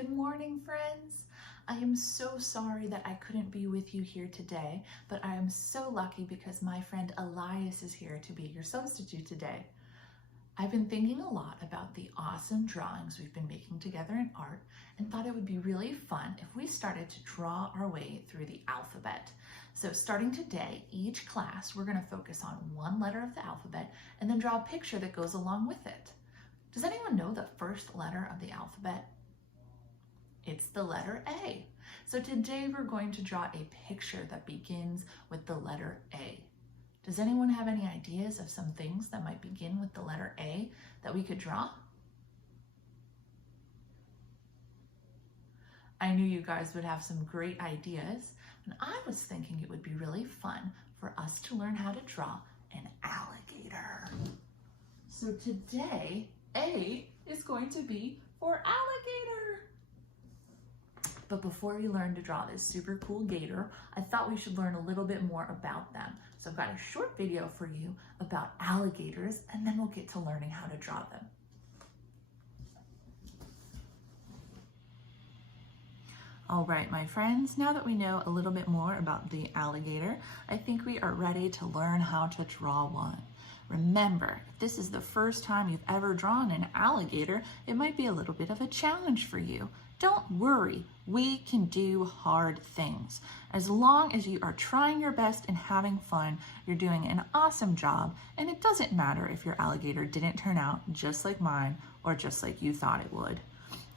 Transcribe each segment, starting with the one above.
Good morning, friends. I am so sorry that I couldn't be with you here today, but I am so lucky because my friend Elias is here to be your substitute today. I've been thinking a lot about the awesome drawings we've been making together in art and thought it would be really fun if we started to draw our way through the alphabet. So starting today, each class, we're going to focus on one letter of the alphabet and then draw a picture that goes along with it. Does anyone know the first letter of the alphabet? It's the letter A. So today we're going to draw a picture that begins with the letter A. Does anyone have any ideas of some things that might begin with the letter A that we could draw? I knew you guys would have some great ideas, and I was thinking it would be really fun for us to learn how to draw an alligator. So today, A is going to be for alligator. But before we learn to draw this super cool gator, I thought we should learn a little bit more about them. So I've got a short video for you about alligators, and then we'll get to learning how to draw them. All right, my friends, now that we know a little bit more about the alligator, I think we are ready to learn how to draw one. Remember, if this is the first time you've ever drawn an alligator, it might be a little bit of a challenge for you. Don't worry, we can do hard things. As long as you are trying your best and having fun, you're doing an awesome job, and it doesn't matter if your alligator didn't turn out just like mine or just like you thought it would.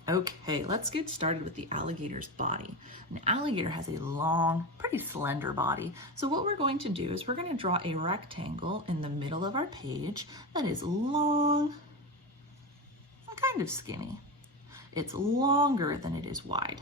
Okay, let's get started with the alligator's body. An alligator has a long, pretty slender body. So what we're going to do is we're going to draw a rectangle in the middle of our page that is long and kind of skinny. It's longer than it is wide.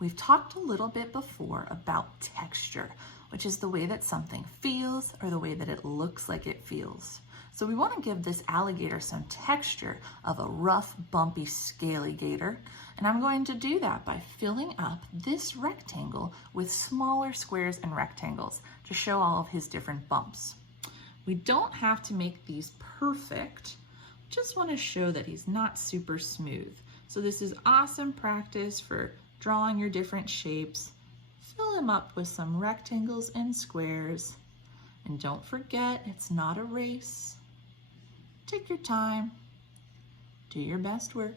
We've talked a little bit before about texture, which is the way that something feels or the way that it looks like it feels. So we want to give this alligator some texture of a rough, bumpy, scaly gator. And I'm going to do that by filling up this rectangle with smaller squares and rectangles to show all of his different bumps. We don't have to make these perfect, just want to show that he's not super smooth. So this is awesome practice for drawing your different shapes. Fill them up with some rectangles and squares. And don't forget, it's not a race. Take your time, do your best work.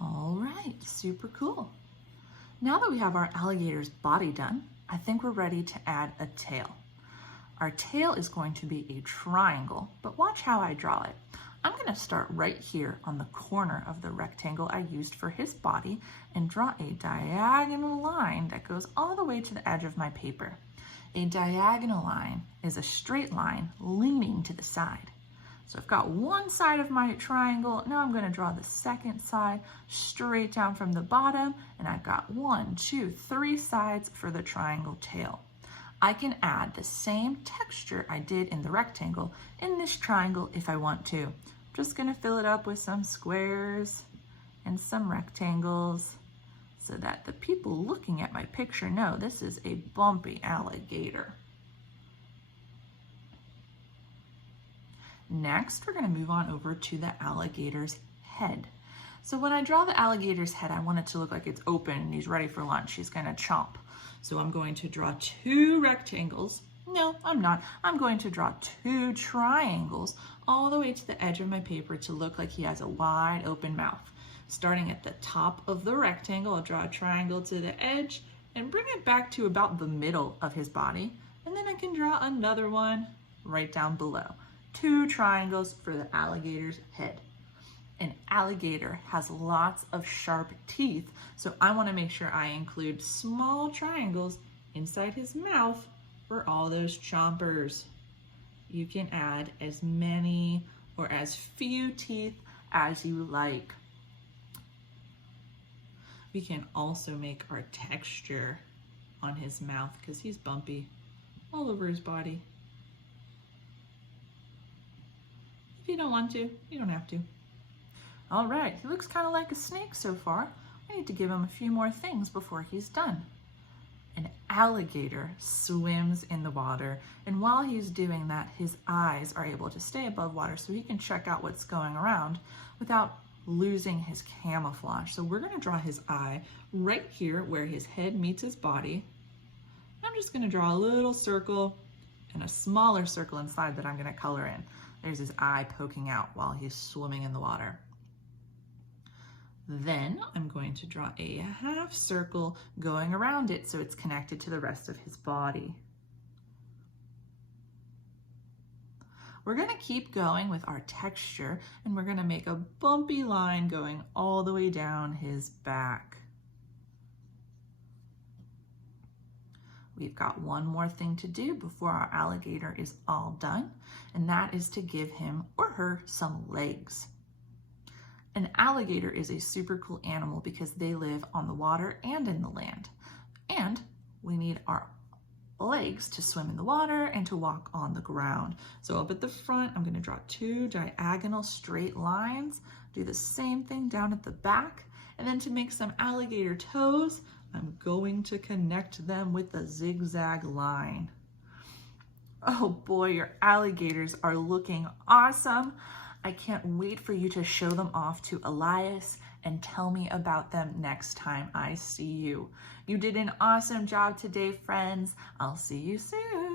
All right, super cool. Now that we have our alligator's body done, I think we're ready to add a tail. Our tail is going to be a triangle, but watch how I draw it. I'm going to start right here on the corner of the rectangle I used for his body and draw a diagonal line that goes all the way to the edge of my paper. A diagonal line is a straight line leaning to the side. So I've got one side of my triangle. Now I'm going to draw the second side straight down from the bottom, and I've got 1, 2, 3 sides for the triangle tail. I can add the same texture I did in the rectangle in this triangle if I want to. I'm just going to fill it up with some squares and some rectangles so that the people looking at my picture know this is a bumpy alligator. Next, we're going to move on over to the alligator's head. So when I draw the alligator's head, I want it to look like it's open and he's ready for lunch. He's going to chomp. So I'm going to draw 2 rectangles. No, I'm not. I'm going to draw 2 triangles all the way to the edge of my paper to look like he has a wide open mouth. Starting at the top of the rectangle, I'll draw a triangle to the edge and bring it back to about the middle of his body. And then I can draw another one right down below. 2 triangles for the alligator's head. An alligator has lots of sharp teeth, so I want to make sure I include small triangles inside his mouth for all those chompers. You can add as many or as few teeth as you like. We can also make our texture on his mouth because he's bumpy all over his body. If you don't want to, you don't have to. All right, he looks kind of like a snake so far. I need to give him a few more things before he's done. An alligator swims in the water, and while he's doing that, his eyes are able to stay above water so he can check out what's going around without losing his camouflage. So we're gonna draw his eye right here where his head meets his body. I'm just gonna draw a little circle and a smaller circle inside that I'm gonna color in. There's his eye poking out while he's swimming in the water. Then I'm going to draw a half circle going around it so it's connected to the rest of his body. We're going to keep going with our texture, and we're going to make a bumpy line going all the way down his back. We've got one more thing to do before our alligator is all done, and that is to give him or her some legs. An alligator is a super cool animal because they live on the water and in the land. And we need our legs to swim in the water and to walk on the ground. So up at the front, I'm gonna draw 2 diagonal straight lines, do the same thing down at the back, and then to make some alligator toes, I'm going to connect them with a zigzag line. Oh boy, your alligators are looking awesome. I can't wait for you to show them off to Elias and tell me about them next time I see you. You did an awesome job today, friends. I'll see you soon.